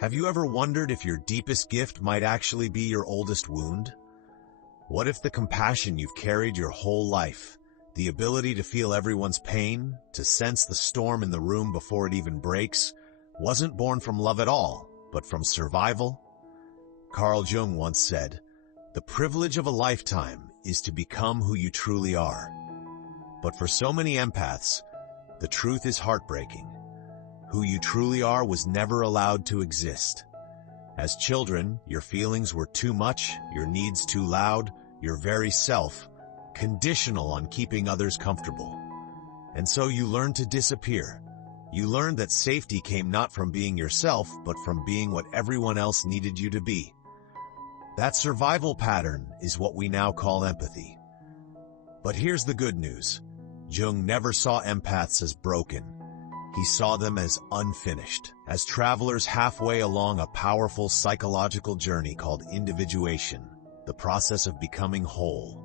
Have you ever wondered if your deepest gift might actually be your oldest wound? What if the compassion you've carried your whole life, the ability to feel everyone's pain, to sense the storm in the room before it even breaks, wasn't born from love at all, but from survival? Carl Jung once said, "The privilege of a lifetime is to become who you truly are." But for so many empaths, the truth is heartbreaking. Who you truly are was never allowed to exist. As children, your feelings were too much, your needs too loud, your very self, conditional on keeping others comfortable. And so you learned to disappear. You learned that safety came not from being yourself, but from being what everyone else needed you to be. That survival pattern is what we now call empathy. But here's the good news. Jung never saw empaths as broken. He saw them as unfinished, as travelers halfway along a powerful psychological journey called individuation, the process of becoming whole.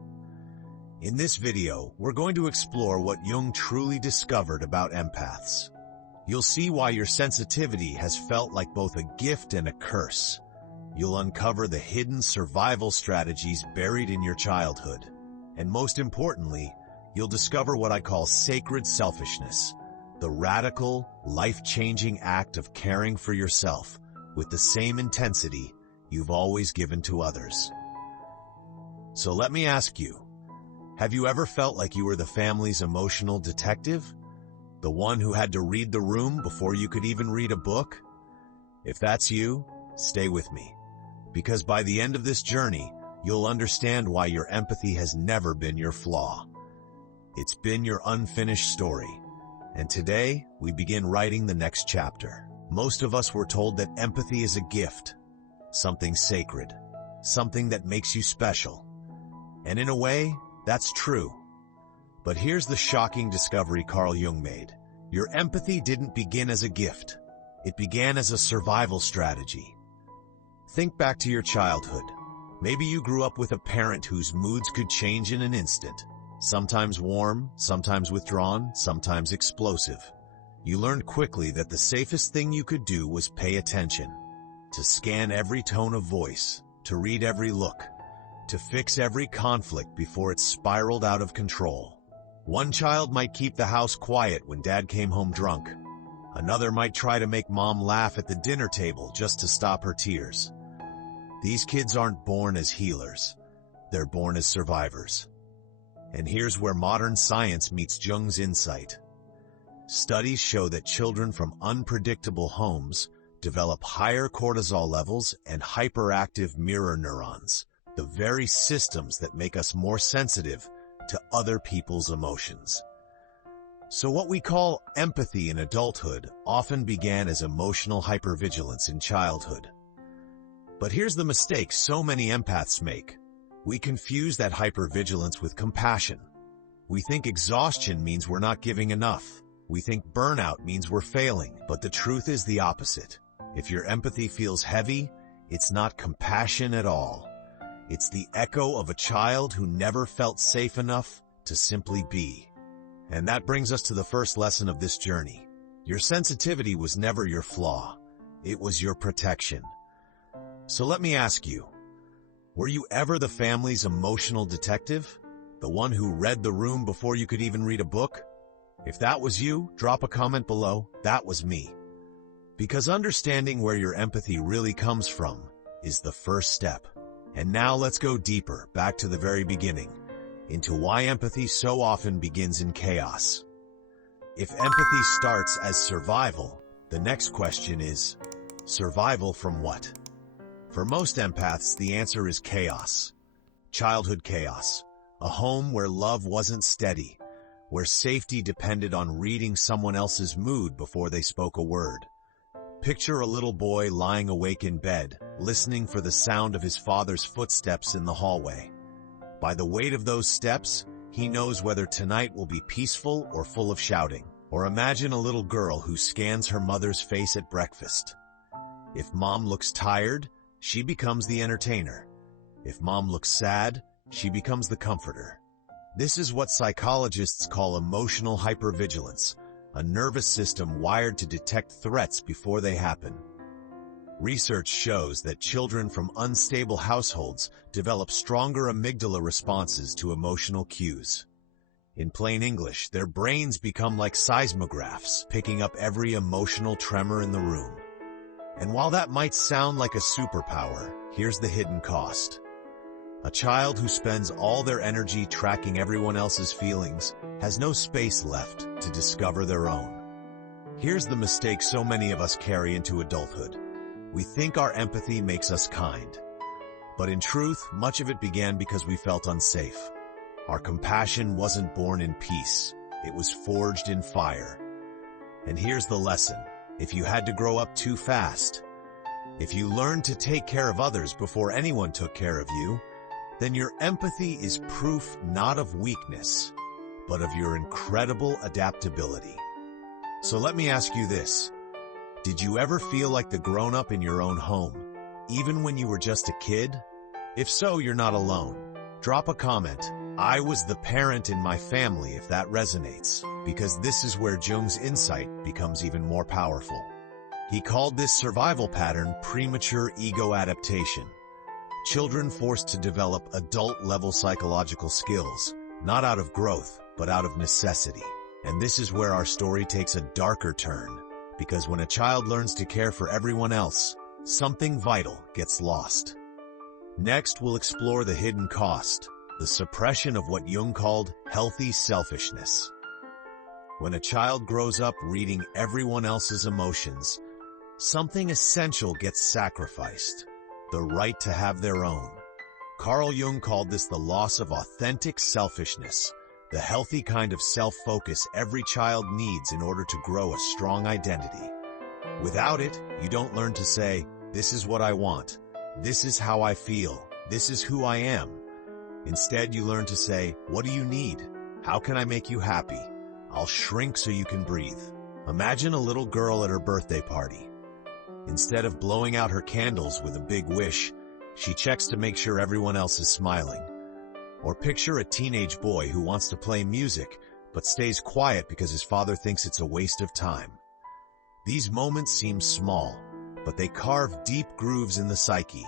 In this video, we're going to explore what Jung truly discovered about empaths. You'll see why your sensitivity has felt like both a gift and a curse. You'll uncover the hidden survival strategies buried in your childhood. And most importantly, you'll discover what I call sacred selfishness, the radical, life-changing act of caring for yourself with the same intensity you've always given to others. So let me ask you, have you ever felt like you were the family's emotional detective? The one who had to read the room before you could even read a book? If that's you, stay with me, because by the end of this journey, you'll understand why your empathy has never been your flaw. It's been your unfinished story. And today, we begin writing the next chapter. Most of us were told that empathy is a gift, something sacred, something that makes you special. And in a way, that's true. But here's the shocking discovery Carl Jung made. Your empathy didn't begin as a gift. It began as a survival strategy. Think back to your childhood. Maybe you grew up with a parent whose moods could change in an instant. Sometimes warm, sometimes withdrawn, sometimes explosive. You learned quickly that the safest thing you could do was pay attention, to scan every tone of voice, to read every look, to fix every conflict before it spiraled out of control. One child might keep the house quiet when dad came home drunk. Another might try to make mom laugh at the dinner table just to stop her tears. These kids aren't born as healers. They're born as survivors. And here's where modern science meets Jung's insight. Studies show that children from unpredictable homes develop higher cortisol levels and hyperactive mirror neurons, the very systems that make us more sensitive to other people's emotions. So what we call empathy in adulthood often began as emotional hypervigilance in childhood. But here's the mistake so many empaths make. We confuse that hypervigilance with compassion. We think exhaustion means we're not giving enough. We think burnout means we're failing, but the truth is the opposite. If your empathy feels heavy, it's not compassion at all. It's the echo of a child who never felt safe enough to simply be. And that brings us to the first lesson of this journey. Your sensitivity was never your flaw. It was your protection. So let me ask you, were you ever the family's emotional detective? The one who read the room before you could even read a book? If that was you, drop a comment below. That was me. Because understanding where your empathy really comes from is the first step. And now let's go deeper, back to the very beginning, into why empathy so often begins in chaos. If empathy starts as survival, the next question is, survival from what? For most empaths, the answer is chaos. Childhood chaos. A home where love wasn't steady, where safety depended on reading someone else's mood before they spoke a word. Picture a little boy lying awake in bed, listening for the sound of his father's footsteps in the hallway. By the weight of those steps, he knows whether tonight will be peaceful or full of shouting. Or imagine a little girl who scans her mother's face at breakfast. If mom looks tired, she becomes the entertainer. If mom looks sad, she becomes the comforter. This is what psychologists call emotional hypervigilance, a nervous system wired to detect threats before they happen. Research shows that children from unstable households develop stronger amygdala responses to emotional cues. In plain English, their brains become like seismographs, picking up every emotional tremor in the room. And while that might sound like a superpower, here's the hidden cost. A child who spends all their energy tracking everyone else's feelings has no space left to discover their own. Here's the mistake so many of us carry into adulthood. We think our empathy makes us kind. But in truth, much of it began because we felt unsafe. Our compassion wasn't born in peace. It was forged in fire. And here's the lesson. If you had to grow up too fast, if you learned to take care of others before anyone took care of you, then your empathy is proof not of weakness, but of your incredible adaptability. So let me ask you this. Did you ever feel like the grown-up in your own home, even when you were just a kid? If so, you're not alone. Drop a comment. I was the parent in my family if that resonates, because this is where Jung's insight becomes even more powerful. He called this survival pattern premature ego adaptation. Children forced to develop adult-level psychological skills, not out of growth, but out of necessity. And this is where our story takes a darker turn, because when a child learns to care for everyone else, something vital gets lost. Next, we'll explore the hidden cost, the suppression of what Jung called healthy selfishness. When a child grows up reading everyone else's emotions, something essential gets sacrificed, the right to have their own. Carl Jung called this the loss of authentic selfishness, the healthy kind of self-focus every child needs in order to grow a strong identity. Without it, you don't learn to say, "This is what I want. This is how I feel. This is who I am." Instead, you learn to say, "What do you need? How can I make you happy? I'll shrink so you can breathe." Imagine a little girl at her birthday party. Instead of blowing out her candles with a big wish, she checks to make sure everyone else is smiling. Or picture a teenage boy who wants to play music, but stays quiet because his father thinks it's a waste of time. These moments seem small, but they carve deep grooves in the psyche.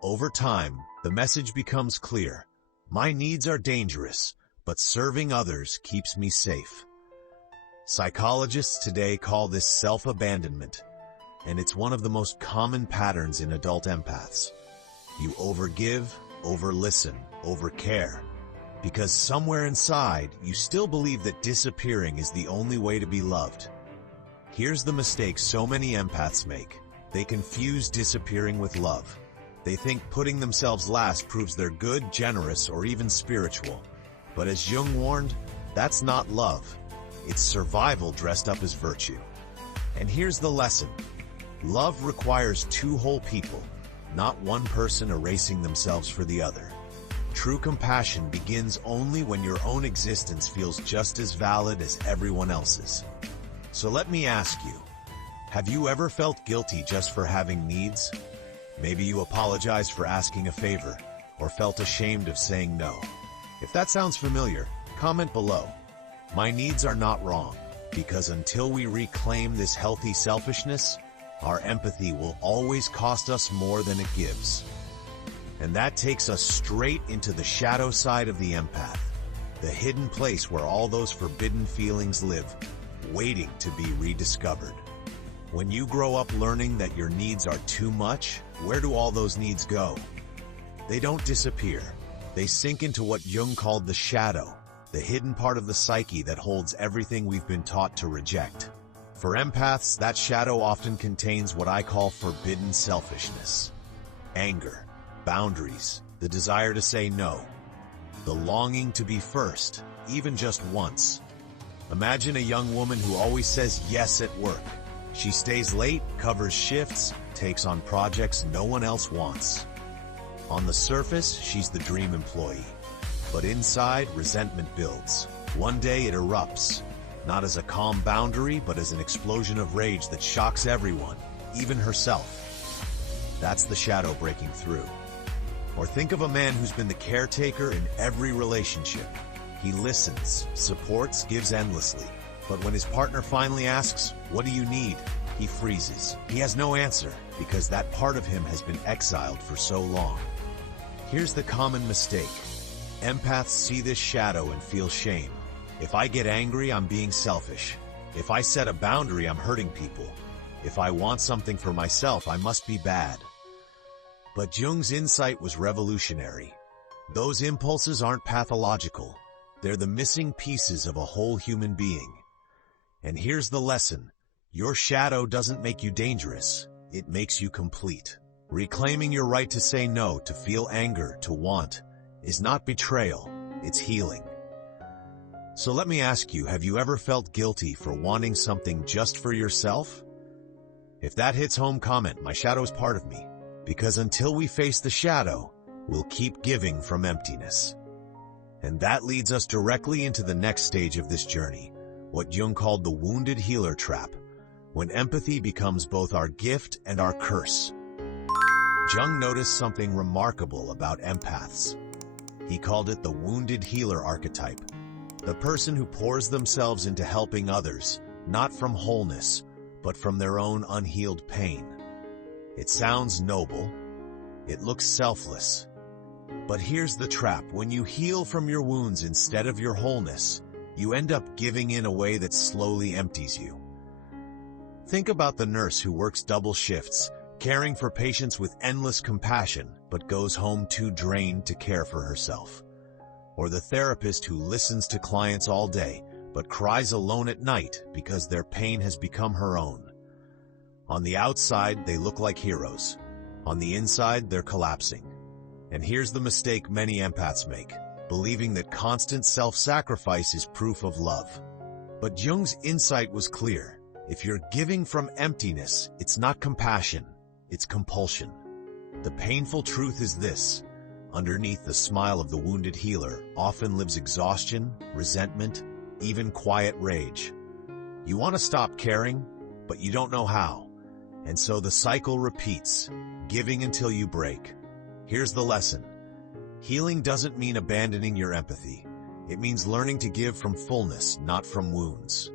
Over time, the message becomes clear. My needs are dangerous, but serving others keeps me safe. Psychologists today call this self-abandonment, and it's one of the most common patterns in adult empaths. You overgive, overlisten, overcare, because somewhere inside, you still believe that disappearing is the only way to be loved. Here's the mistake so many empaths make. They confuse disappearing with love. They think putting themselves last proves they're good, generous, or even spiritual. But as Jung warned, that's not love. It's survival dressed up as virtue. And here's the lesson. Love requires two whole people, not one person erasing themselves for the other. True compassion begins only when your own existence feels just as valid as everyone else's. So let me ask you, have you ever felt guilty just for having needs? Maybe you apologized for asking a favor, or felt ashamed of saying no. If that sounds familiar, comment below. My needs are not wrong, because until we reclaim this healthy selfishness, our empathy will always cost us more than it gives. And that takes us straight into the shadow side of the empath, the hidden place where all those forbidden feelings live, waiting to be rediscovered. When you grow up learning that your needs are too much, where do all those needs go? They don't disappear. They sink into what Jung called the shadow, the hidden part of the psyche that holds everything we've been taught to reject. For empaths, that shadow often contains what I call forbidden selfishness. Anger, boundaries, the desire to say no, the longing to be first, even just once. Imagine a young woman who always says yes at work. She stays late, covers shifts, takes on projects no one else wants. On the surface, she's the dream employee. But inside, resentment builds. One day it erupts, not as a calm boundary, but as an explosion of rage that shocks everyone, even herself. That's the shadow breaking through. Or think of a man who's been the caretaker in every relationship. He listens, supports, gives endlessly. But when his partner finally asks, "What do you need?" he freezes. He has no answer. because that part of him has been exiled for so long. Here's the common mistake. Empaths see this shadow and feel shame. If I get angry, I'm being selfish. If I set a boundary, I'm hurting people. If I want something for myself, I must be bad. But Jung's insight was revolutionary. Those impulses aren't pathological. They're the missing pieces of a whole human being. And here's the lesson. Your shadow doesn't make you dangerous. It makes you complete. Reclaiming your right to say no, to feel anger, to want, is not betrayal, it's healing. So let me ask you, have you ever felt guilty for wanting something just for yourself? If that hits home, comment, "My shadow is part of me." Because until we face the shadow, we'll keep giving from emptiness. And that leads us directly into the next stage of this journey, what Jung called the wounded healer trap, when empathy becomes both our gift and our curse. Jung noticed something remarkable about empaths. He called it the wounded healer archetype, the person who pours themselves into helping others, not from wholeness, but from their own unhealed pain. It sounds noble. It looks selfless. But here's the trap. When you heal from your wounds instead of your wholeness, you end up giving in a way that slowly empties you. Think about the nurse who works double shifts, caring for patients with endless compassion, but goes home too drained to care for herself. Or the therapist who listens to clients all day, but cries alone at night because their pain has become her own. On the outside, they look like heroes. On the inside, they're collapsing. And here's the mistake many empaths make, believing that constant self-sacrifice is proof of love. But Jung's insight was clear. If you're giving from emptiness, it's not compassion, it's compulsion. The painful truth is this: underneath the smile of the wounded healer often lives exhaustion, resentment, even quiet rage. You want to stop caring, but you don't know how. And so the cycle repeats, giving until you break. Here's the lesson. Healing doesn't mean abandoning your empathy. It means learning to give from fullness, not from wounds.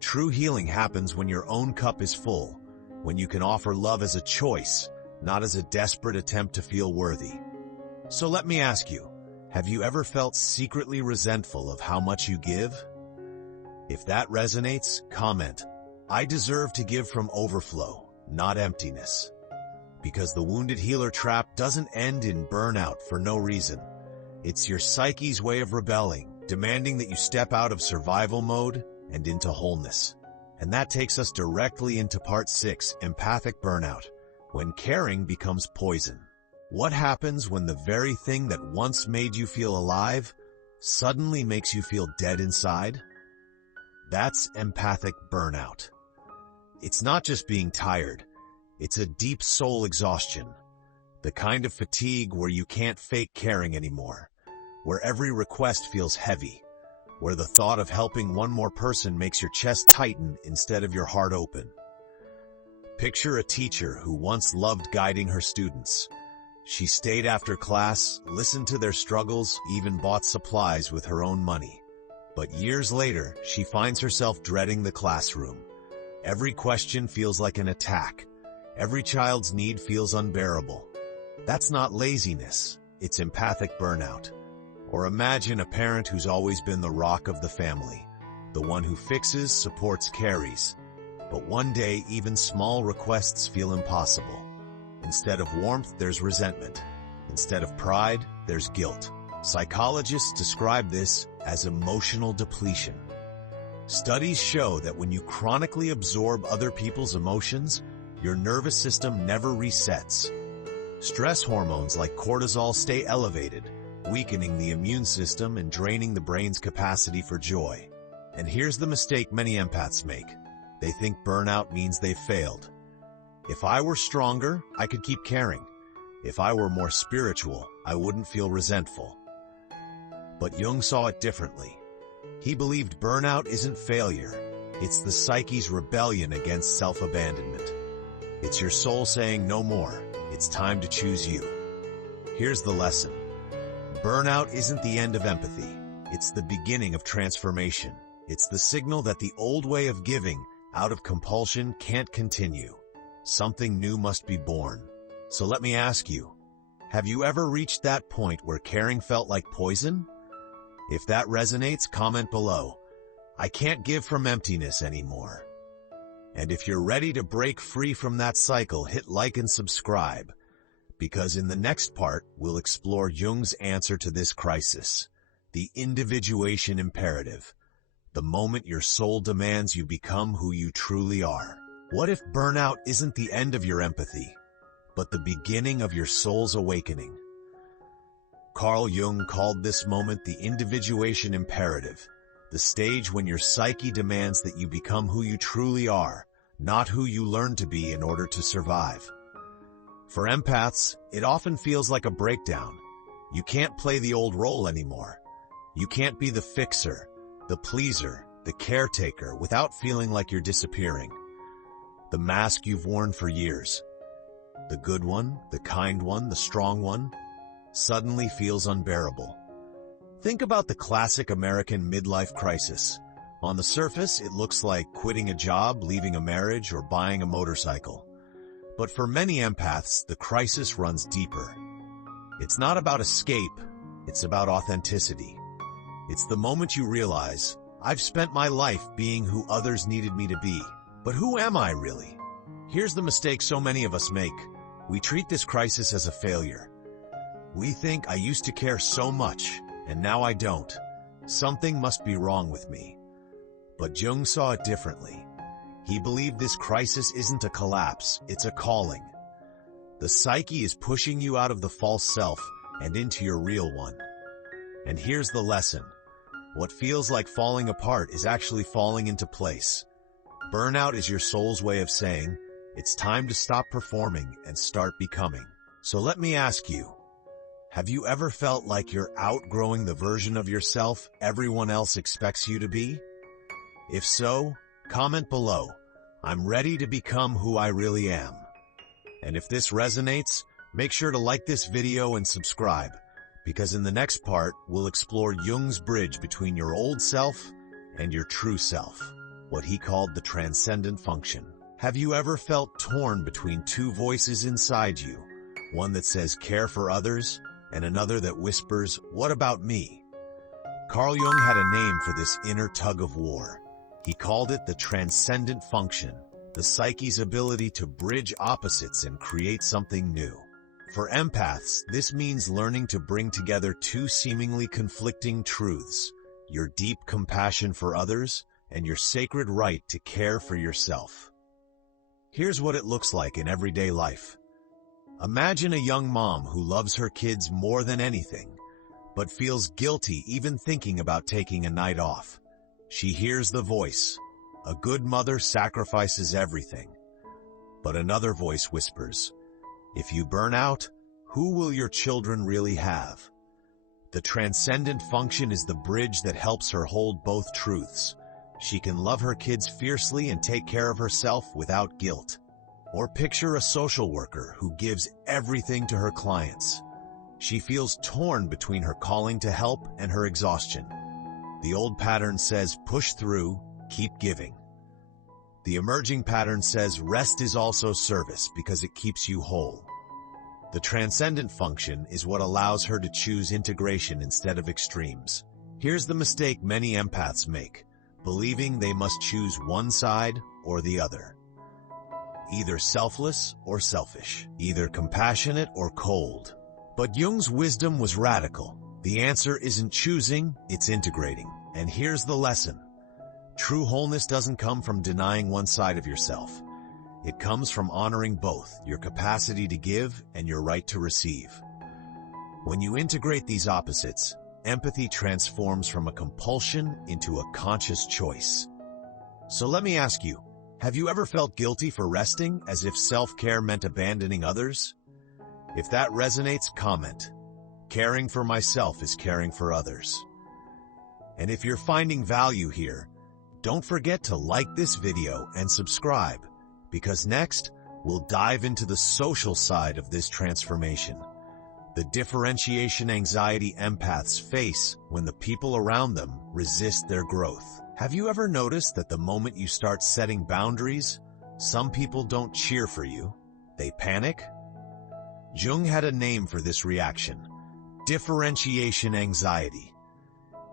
True healing happens when your own cup is full, when you can offer love as a choice, not as a desperate attempt to feel worthy. So let me ask you, have you ever felt secretly resentful of how much you give? If that resonates, comment, "I deserve to give from overflow, not emptiness." Because the wounded healer trap doesn't end in burnout for no reason. It's your psyche's way of rebelling, demanding that you step out of survival mode and into wholeness. And that takes us directly into part 6, empathic burnout, when caring becomes poison. What happens when the very thing that once made you feel alive suddenly makes you feel dead inside? That's empathic burnout. It's not just being tired. It's a deep soul exhaustion, the kind of fatigue where you can't fake caring anymore, where every request feels heavy, where the thought of helping one more person makes your chest tighten instead of your heart open. Picture a teacher who once loved guiding her students. She stayed after class, listened to their struggles, even bought supplies with her own money. But years later, she finds herself dreading the classroom. Every question feels like an attack. Every child's need feels unbearable. That's not laziness, it's empathic burnout. Or imagine a parent who's always been the rock of the family, the one who fixes, supports, carries. But one day, even small requests feel impossible. Instead of warmth, there's resentment. Instead of pride, there's guilt. Psychologists describe this as emotional depletion. Studies show that when you chronically absorb other people's emotions, your nervous system never resets. Stress hormones like cortisol stay elevated, weakening the immune system and draining the brain's capacity for joy. And here's the mistake many empaths make. They think burnout means they've failed. If I were stronger, I could keep caring. If I were more spiritual, I wouldn't feel resentful. But Jung saw it differently. He believed burnout isn't failure. It's the psyche's rebellion against self-abandonment. It's your soul saying no more. It's time to choose you. Here's the lesson. Burnout isn't the end of empathy. It's the beginning of transformation. It's the signal that the old way of giving, out of compulsion, can't continue. something new must be born. So let me ask you, have you ever reached that point where caring felt like poison? If that resonates, comment below. I can't give from emptiness anymore. And if you're ready to break free from that cycle, hit like and subscribe, because in the next part, we'll explore Jung's answer to this crisis, the individuation imperative, the moment your soul demands you become who you truly are. What if burnout isn't the end of your empathy, but the beginning of your soul's awakening? Carl Jung called this moment the individuation imperative, the stage when your psyche demands that you become who you truly are, not who you learn to be in order to survive. For empaths, it often feels like a breakdown. You can't play the old role anymore. You can't be the fixer, the pleaser, the caretaker without feeling like you're disappearing. The mask you've worn for years, the good one, the kind one, the strong one, suddenly feels unbearable. Think about the classic American midlife crisis. On the surface, it looks like quitting a job, leaving a marriage, or buying a motorcycle. But for many empaths, the crisis runs deeper. It's not about escape, it's about authenticity. It's the moment you realize, I've spent my life being who others needed me to be. But who am I really? Here's the mistake so many of us make. We treat this crisis as a failure. We think, I used to care so much, and now I don't. Something must be wrong with me. But Jung saw it differently. He believed this crisis isn't a collapse, it's a calling. The psyche is pushing you out of the false self and into your real one. And here's the lesson. What feels like falling apart is actually falling into place. Burnout is your soul's way of saying, it's time to stop performing and start becoming. So let me ask you, have you ever felt like you're outgrowing the version of yourself everyone else expects you to be? If so, comment below. I'm ready to become who I really am. And if this resonates, make sure to like this video and subscribe, because in the next part, we'll explore Jung's bridge between your old self and your true self, what he called the transcendent function. Have you ever felt torn between two voices inside you, one that says care for others, and another that whispers, what about me? Carl Jung had a name for this inner tug-of-war. He called it the transcendent function, the psyche's ability to bridge opposites and create something new. For empaths, this means learning to bring together two seemingly conflicting truths, your deep compassion for others and your sacred right to care for yourself. Here's what it looks like in everyday life. Imagine a young mom who loves her kids more than anything, but feels guilty even thinking about taking a night off. She hears the voice, a good mother sacrifices everything. But another voice whispers, if you burn out, who will your children really have? The transcendent function is the bridge that helps her hold both truths. She can love her kids fiercely and take care of herself without guilt. Or picture a social worker who gives everything to her clients. She feels torn between her calling to help and her exhaustion. The old pattern says push through, keep giving. The emerging pattern says rest is also service because it keeps you whole. The transcendent function is what allows her to choose integration instead of extremes. Here's the mistake many empaths make, believing they must choose one side or the other. Either selfless or selfish, either compassionate or cold. But Jung's wisdom was radical. The answer isn't choosing, it's integrating. And here's the lesson. True wholeness doesn't come from denying one side of yourself. It comes from honoring both, your capacity to give and your right to receive. When you integrate these opposites, empathy transforms from a compulsion into a conscious choice. So let me ask you, have you ever felt guilty for resting, as if self-care meant abandoning others? If that resonates, comment. Caring for myself is caring for others. And if you're finding value here, don't forget to like this video and subscribe, because next, we'll dive into the social side of this transformation. The differentiation anxiety empaths face when the people around them resist their growth. Have you ever noticed that the moment you start setting boundaries, Some people don't cheer for you. They panic. Jung had a name for this reaction: differentiation anxiety.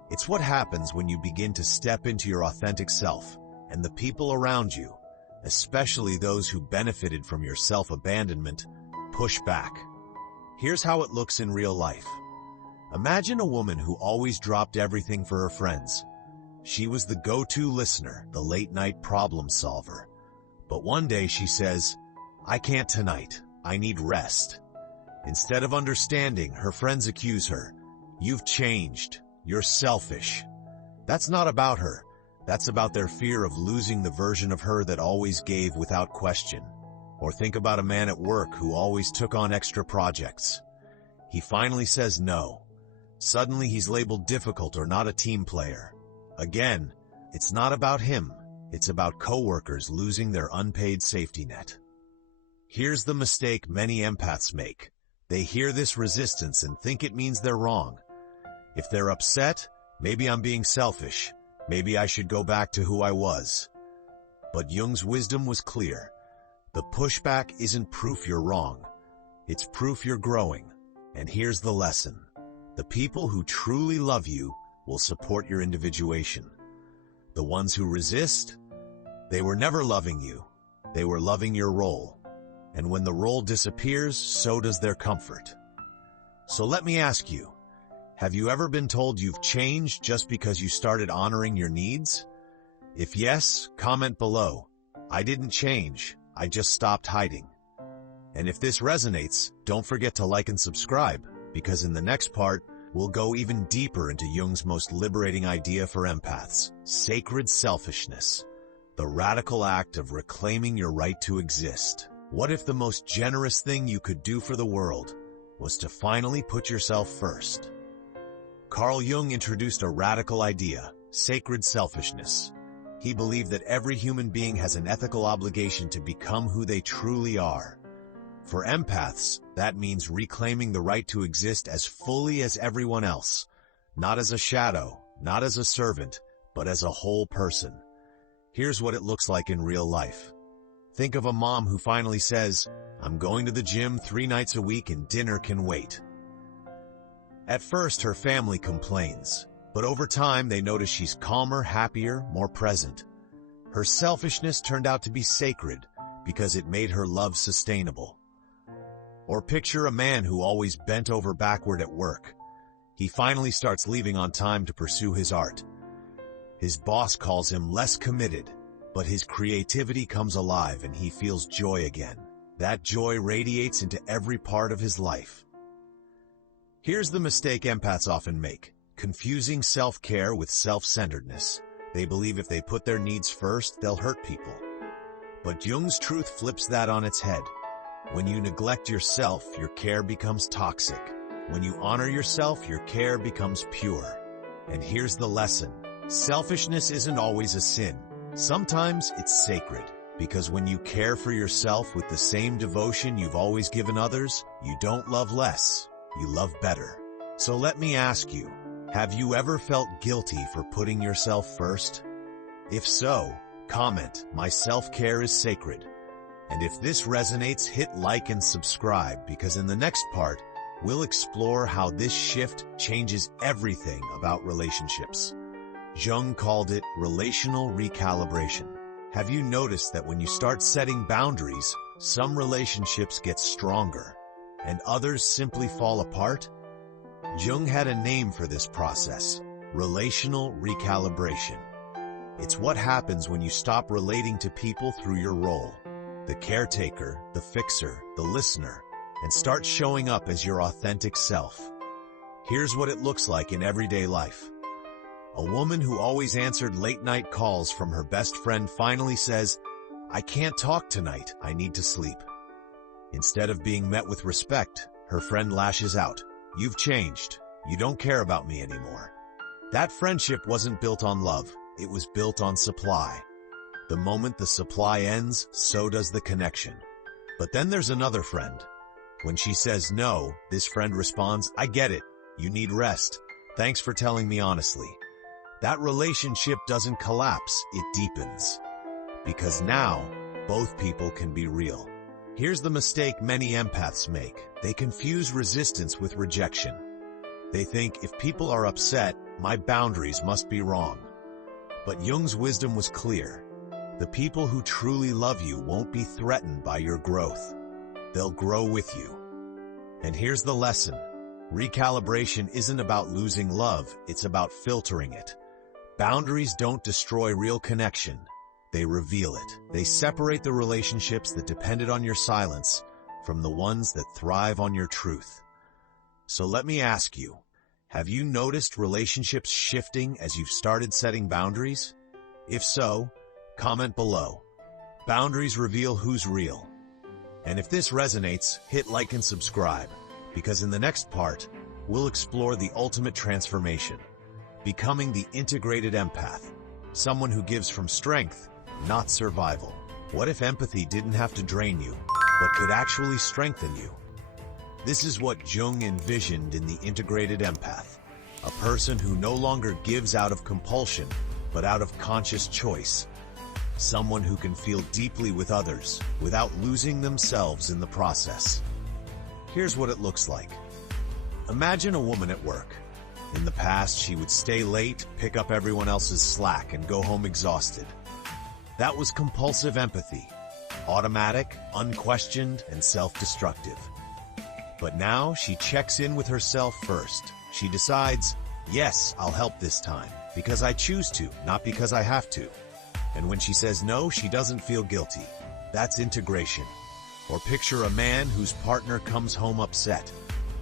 It's what happens when you begin to step into your authentic self, and the people around you, especially those who benefited from your self-abandonment, push back. Here's how it looks in real life. Imagine a woman who always dropped everything for her friends. She was the go-to listener, the late-night problem solver. But one day she says, "I can't tonight. I need rest." Instead of understanding, her friends accuse her. "You've changed. You're selfish." That's not about her. That's about their fear of losing the version of her that always gave without question. Or think about a man at work who always took on extra projects. He finally says no. Suddenly he's labeled difficult or not a team player. Again, it's not about him. It's about coworkers losing their unpaid safety net. Here's the mistake many empaths make. They hear this resistance and think it means they're wrong. If they're upset, maybe I'm being selfish. Maybe I should go back to who I was. But Jung's wisdom was clear. The pushback isn't proof you're wrong. It's proof you're growing. And here's the lesson. The people who truly love you will support your individuation. The ones who resist, they were never loving you. They were loving your role. And when the role disappears, so does their comfort. So let me ask you, have you ever been told you've changed just because you started honoring your needs? If yes, comment below. I didn't change, I just stopped hiding. And if this resonates, don't forget to like and subscribe, because in the next part, we'll go even deeper into Jung's most liberating idea for empaths: sacred selfishness, the radical act of reclaiming your right to exist. What if the most generous thing you could do for the world was to finally put yourself first? Carl Jung introduced a radical idea: sacred selfishness. He believed that every human being has an ethical obligation to become who they truly are. For empaths, that means reclaiming the right to exist as fully as everyone else, not as a shadow, not as a servant, but as a whole person. Here's what it looks like in real life. Think of a mom who finally says, "I'm going to the gym 3 nights a week and dinner can wait." At first, her family complains, but over time they notice she's calmer, happier, more present. Her selfishness turned out to be sacred because it made her love sustainable. Or picture a man who always bent over backward at work. He finally starts leaving on time to pursue his art. His boss calls him less committed, but his creativity comes alive and he feels joy again. That joy radiates into every part of his life. Here's the mistake empaths often make: confusing self-care with self-centeredness. They believe if they put their needs first, they'll hurt people. But Jung's truth flips that on its head. When you neglect yourself, your care becomes toxic. When you honor yourself, your care becomes pure. And here's the lesson. Selfishness isn't always a sin. Sometimes it's sacred, because when you care for yourself with the same devotion you've always given others, you don't love less, you love better. So let me ask you, have you ever felt guilty for putting yourself first? If so, comment, "My self-care is sacred." And if this resonates, hit like and subscribe, because in the next part, we'll explore how this shift changes everything about relationships. Jung called it relational recalibration. Have you noticed that when you start setting boundaries, some relationships get stronger, and others simply fall apart? Jung had a name for this process: relational recalibration. It's what happens when you stop relating to people through your role, the caretaker, the fixer, the listener, and start showing up as your authentic self. Here's what it looks like in everyday life. A woman who always answered late-night calls from her best friend finally says, "I can't talk tonight, I need to sleep." Instead of being met with respect, her friend lashes out, "You've changed. You don't care about me anymore." That friendship wasn't built on love, it was built on supply. The moment the supply ends, so does the connection. But then there's another friend. When she says no, this friend responds, "I get it. You need rest. Thanks for telling me honestly." That relationship doesn't collapse, it deepens. Because now, both people can be real. Here's the mistake many empaths make. They confuse resistance with rejection. They think if people are upset, my boundaries must be wrong. But Jung's wisdom was clear. The people who truly love you won't be threatened by your growth. They'll grow with you. And here's the lesson. Recalibration isn't about losing love, it's about filtering it. Boundaries don't destroy real connection. They reveal it. They separate the relationships that depended on your silence from the ones that thrive on your truth. So let me ask you, have you noticed relationships shifting as you've started setting boundaries? If so, comment below. Boundaries reveal who's real. And if this resonates, hit like and subscribe, because in the next part, we'll explore the ultimate transformation, becoming the integrated empath, someone who gives from strength, not survival. What if empathy didn't have to drain you, but could actually strengthen you? This is what Jung envisioned in the integrated empath, a person who no longer gives out of compulsion, but out of conscious choice. Someone who can feel deeply with others without losing themselves in the process. Here's what it looks like. Imagine a woman at work. In the past, she would stay late, pick up everyone else's slack, and go home exhausted. That was compulsive empathy, automatic, unquestioned, and self-destructive. But now she checks in with herself first. She decides, yes, I'll help this time, because I choose to, not because I have to. And when she says no, she doesn't feel guilty. That's integration. Or picture a man whose partner comes home upset.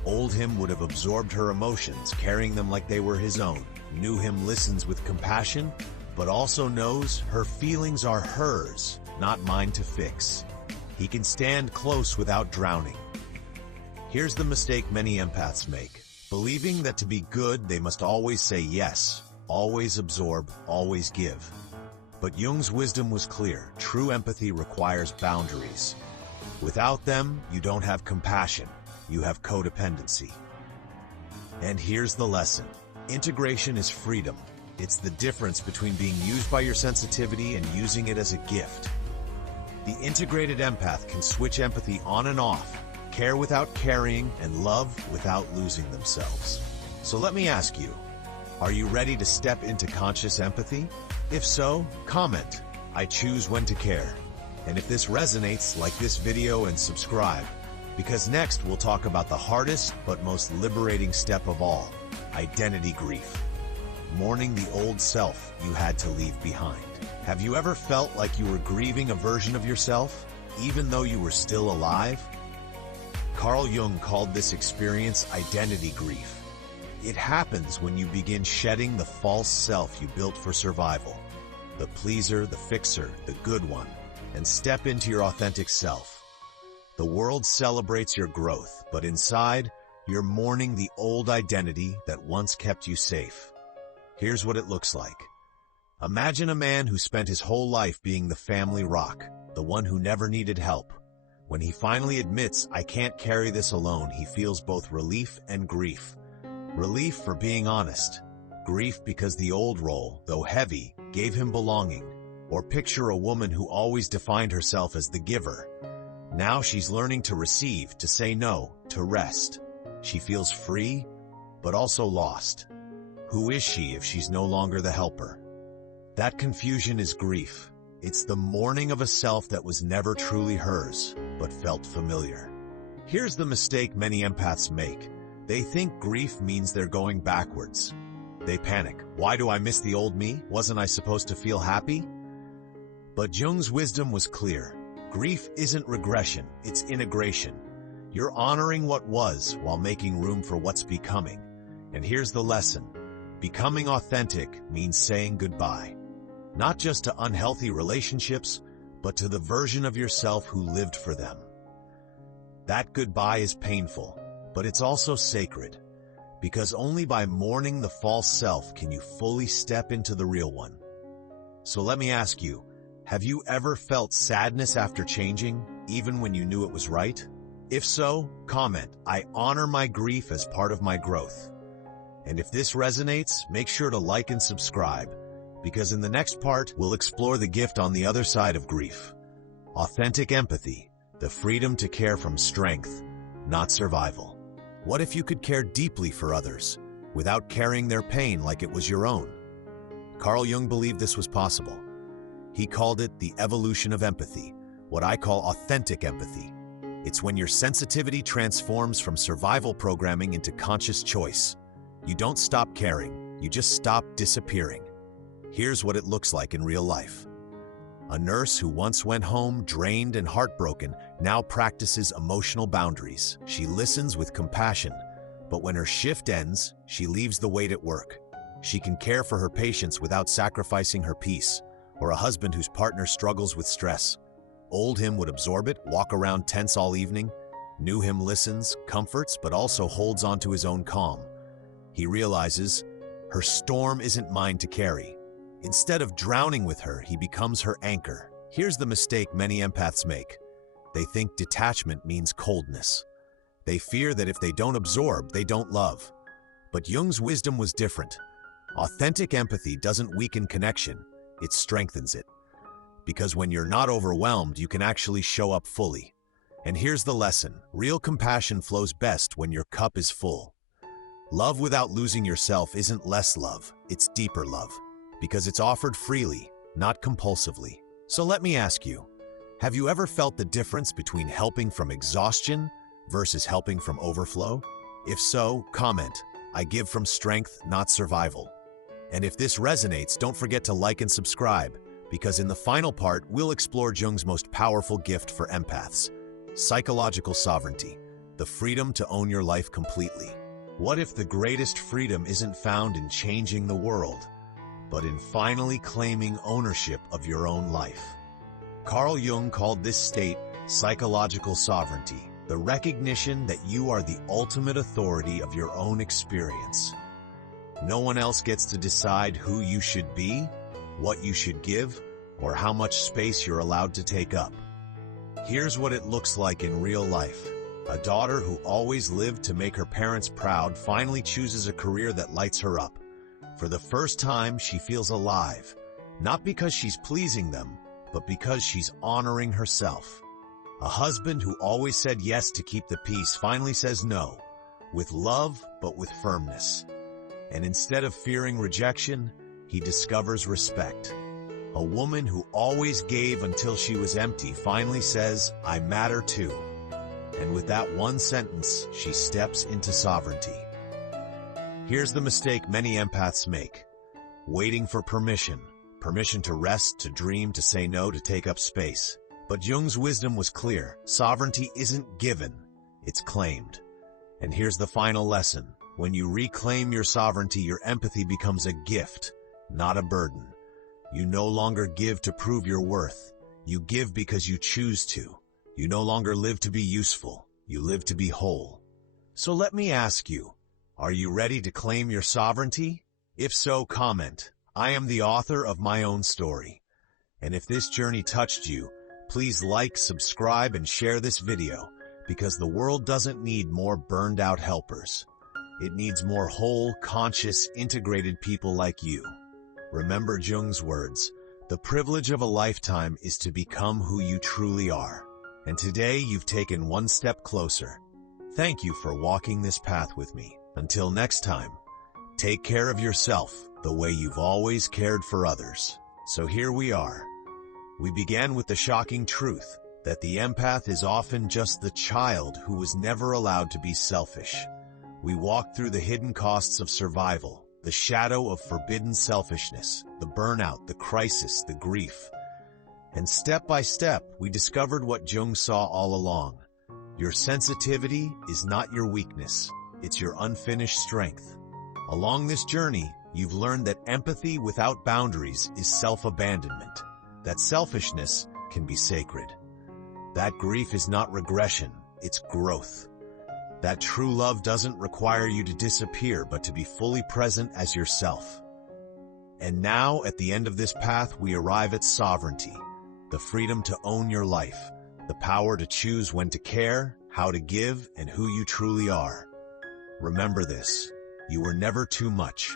Old him would have absorbed her emotions, carrying them like they were his own. New him listens with compassion, but also knows her feelings are hers, not mine to fix. He can stand close without drowning. Here's the mistake many empaths make. Believing that to be good, they must always say yes, always absorb, always give. But Jung's wisdom was clear. True empathy requires boundaries. Without them, you don't have compassion. You have codependency. And here's the lesson. Integration is freedom. It's the difference between being used by your sensitivity and using it as a gift. The integrated empath can switch empathy on and off, care without carrying, and love without losing themselves. So let me ask you, are you ready to step into conscious empathy? If so, comment, I choose when to care. And if this resonates, like this video and subscribe, because next we'll talk about the hardest but most liberating step of all, identity grief. Mourning the old self you had to leave behind. Have you ever felt like you were grieving a version of yourself, even though you were still alive? Carl Jung called this experience identity grief. It happens when you begin shedding the false self you built for survival, the pleaser, the fixer, the good one, and step into your authentic self. The world celebrates your growth, but inside, you're mourning the old identity that once kept you safe. Here's what it looks like. Imagine a man who spent his whole life being the family rock, the one who never needed help. When he finally admits, I can't carry this alone, he feels both relief and grief. Relief for being honest. Grief because the old role, though heavy, gave him belonging. Or picture a woman who always defined herself as the giver. Now she's learning to receive, to say no, to rest. She feels free, but also lost. Who is she if she's no longer the helper? That confusion is grief. It's the mourning of a self that was never truly hers, but felt familiar. Here's the mistake many empaths make. They think grief means they're going backwards. They panic. Why do I miss the old me? Wasn't I supposed to feel happy? But Jung's wisdom was clear. Grief isn't regression, it's integration. You're honoring what was while making room for what's becoming. And here's the lesson. Becoming authentic means saying goodbye. Not just to unhealthy relationships, but to the version of yourself who lived for them. That goodbye is painful, but it's also sacred, because only by mourning the false self can you fully step into the real one. So let me ask you, have you ever felt sadness after changing, even when you knew it was right? If so, comment, I honor my grief as part of my growth. And if this resonates, make sure to like and subscribe, because in the next part, we'll explore the gift on the other side of grief, Authentic empathy, the freedom to care from strength, not survival. What if you could care deeply for others, without carrying their pain like it was your own? Carl Jung believed this was possible. He called it the evolution of empathy, what I call authentic empathy. It's when your sensitivity transforms from survival programming into conscious choice. You don't stop caring, you just stop disappearing. Here's what it looks like in real life. A nurse who once went home drained and heartbroken now practices emotional boundaries. She listens with compassion, but when her shift ends, she leaves the weight at work. She can care for her patients without sacrificing her peace. Or a husband whose partner struggles with stress. Old him would absorb it, walk around tense all evening. New him listens, comforts, but also holds on to his own calm. He realizes, her storm isn't mine to carry. Instead of drowning with her, he becomes her anchor. Here's the mistake many empaths make. They think detachment means coldness. They fear that if they don't absorb, they don't love. But Jung's wisdom was different. Authentic empathy doesn't weaken connection. It strengthens it. Because when you're not overwhelmed, you can actually show up fully. And here's the lesson. Real compassion flows best when your cup is full. Love without losing yourself isn't less love, it's deeper love. Because it's offered freely, not compulsively. So let me ask you, have you ever felt the difference between helping from exhaustion versus helping from overflow? If so, comment. I give from strength, not survival. And if this resonates, don't forget to like and subscribe, because in the final part, we'll explore Jung's most powerful gift for empaths, psychological sovereignty, the freedom to own your life completely. What if the greatest freedom isn't found in changing the world, but in finally claiming ownership of your own life? Carl Jung called this state psychological sovereignty, the recognition that you are the ultimate authority of your own experience. No one else gets to decide who you should be, what you should give, or how much space you're allowed to take up. Here's what it looks like in real life. A daughter who always lived to make her parents proud finally chooses a career that lights her up. For the first time, she feels alive, not because she's pleasing them, but because she's honoring herself. A husband who always said yes to keep the peace finally says no, with love but with firmness. And instead of fearing rejection, he discovers respect. A woman who always gave until she was empty finally says, I matter too. And with that one sentence, she steps into sovereignty. Here's the mistake many empaths make. Waiting for permission. Permission to rest, to dream, to say no, to take up space. But Jung's wisdom was clear. Sovereignty isn't given, it's claimed. And here's the final lesson. When you reclaim your sovereignty, your empathy becomes a gift, not a burden. You no longer give to prove your worth. You give because you choose to. You no longer live to be useful. You live to be whole. So let me ask you, are you ready to claim your sovereignty? If so, comment. I am the author of my own story. And if this journey touched you, please like, subscribe, and share this video, because the world doesn't need more burned out helpers. It needs more whole, conscious, integrated people like you. Remember Jung's words, the privilege of a lifetime is to become who you truly are. And today you've taken one step closer. Thank you for walking this path with me. Until next time, take care of yourself the way you've always cared for others. So here we are. We began with the shocking truth that the empath is often just the child who was never allowed to be selfish. We walked through the hidden costs of survival, the shadow of forbidden selfishness, the burnout, the crisis, the grief. And step by step, we discovered what Jung saw all along. Your sensitivity is not your weakness, it's your unfinished strength. Along this journey, you've learned that empathy without boundaries is self-abandonment, that selfishness can be sacred. That grief is not regression, it's growth. That true love doesn't require you to disappear, but to be fully present as yourself. And now, at the end of this path, we arrive at sovereignty, the freedom to own your life, the power to choose when to care, how to give, and who you truly are. Remember this, you were never too much.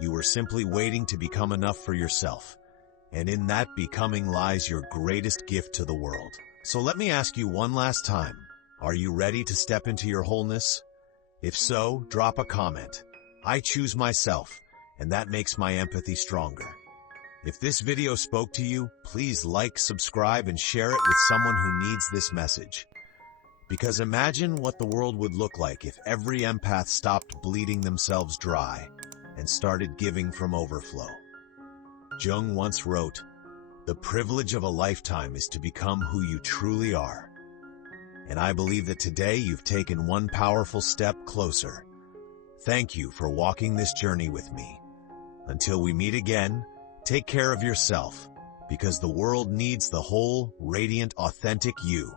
You were simply waiting to become enough for yourself. And in that becoming lies your greatest gift to the world. So let me ask you one last time. Are you ready to step into your wholeness? If so, drop a comment. I choose myself, and that makes my empathy stronger. If this video spoke to you, please like, subscribe, and share it with someone who needs this message. Because imagine what the world would look like if every empath stopped bleeding themselves dry and started giving from overflow. Jung once wrote, "The privilege of a lifetime is to become who you truly are." And I believe that today you've taken one powerful step closer. Thank you for walking this journey with me. Until we meet again, take care of yourself, because the world needs the whole, radiant, authentic you.